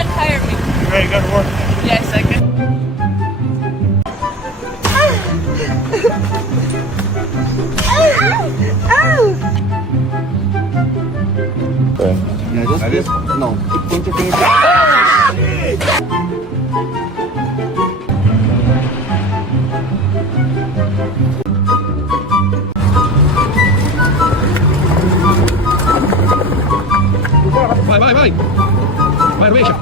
can hire me. You ready to go to work? Yes, I can. Like this? No. Point your finger. Vai. Vai, rovescia.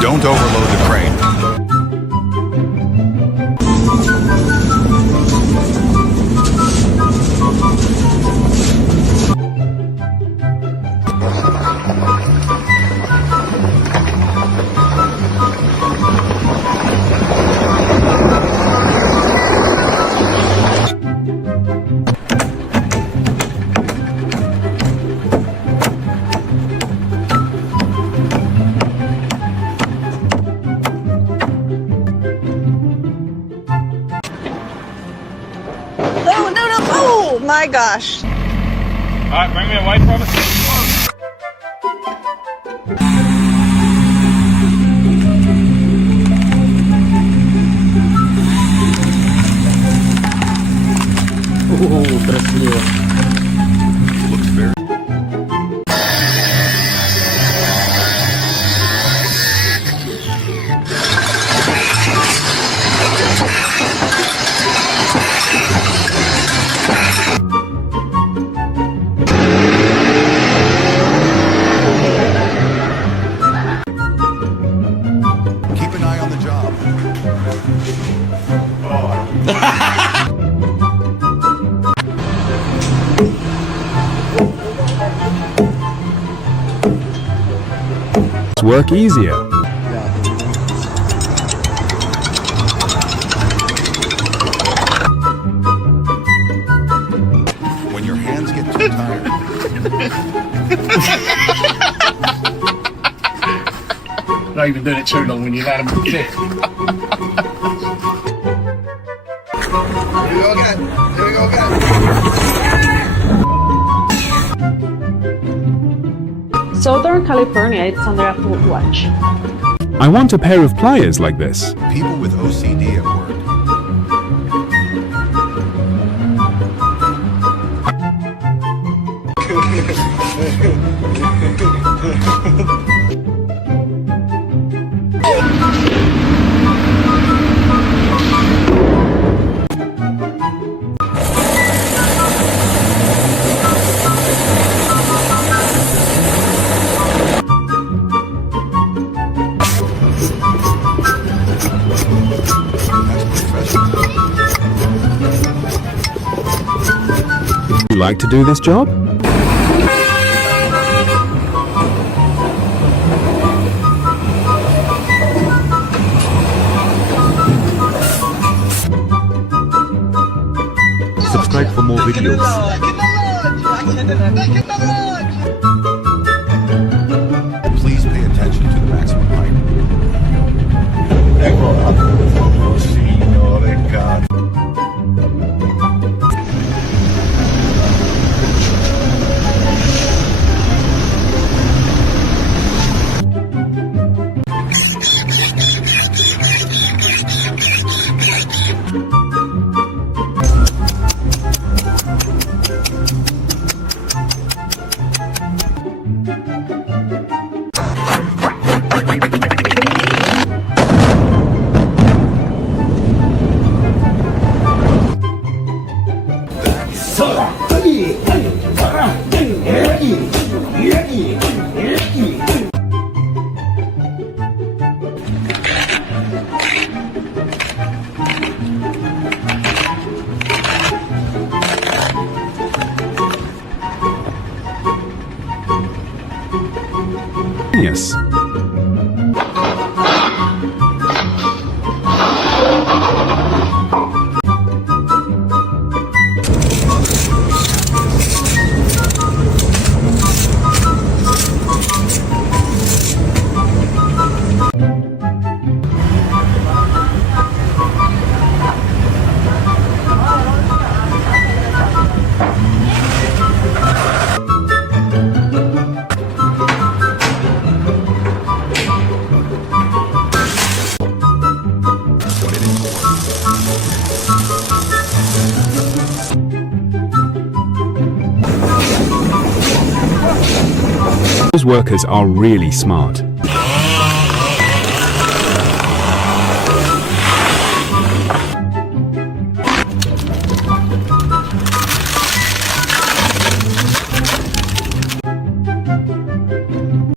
Don't overload the crane. No. Oh my gosh. Alright, bring me away from it. Красиво. Looks very... Keep an eye on the job. Work easier. When your hands get too tired, Not even doing it too long when you let them sit. Here we go again. Southern California, it's under a food watch. I want a pair of pliers like this. people with OCD at work. You like to do this job? Subscribe for more videos. Please pay attention to the maximum height. Signore God. Yes. Those workers are really smart.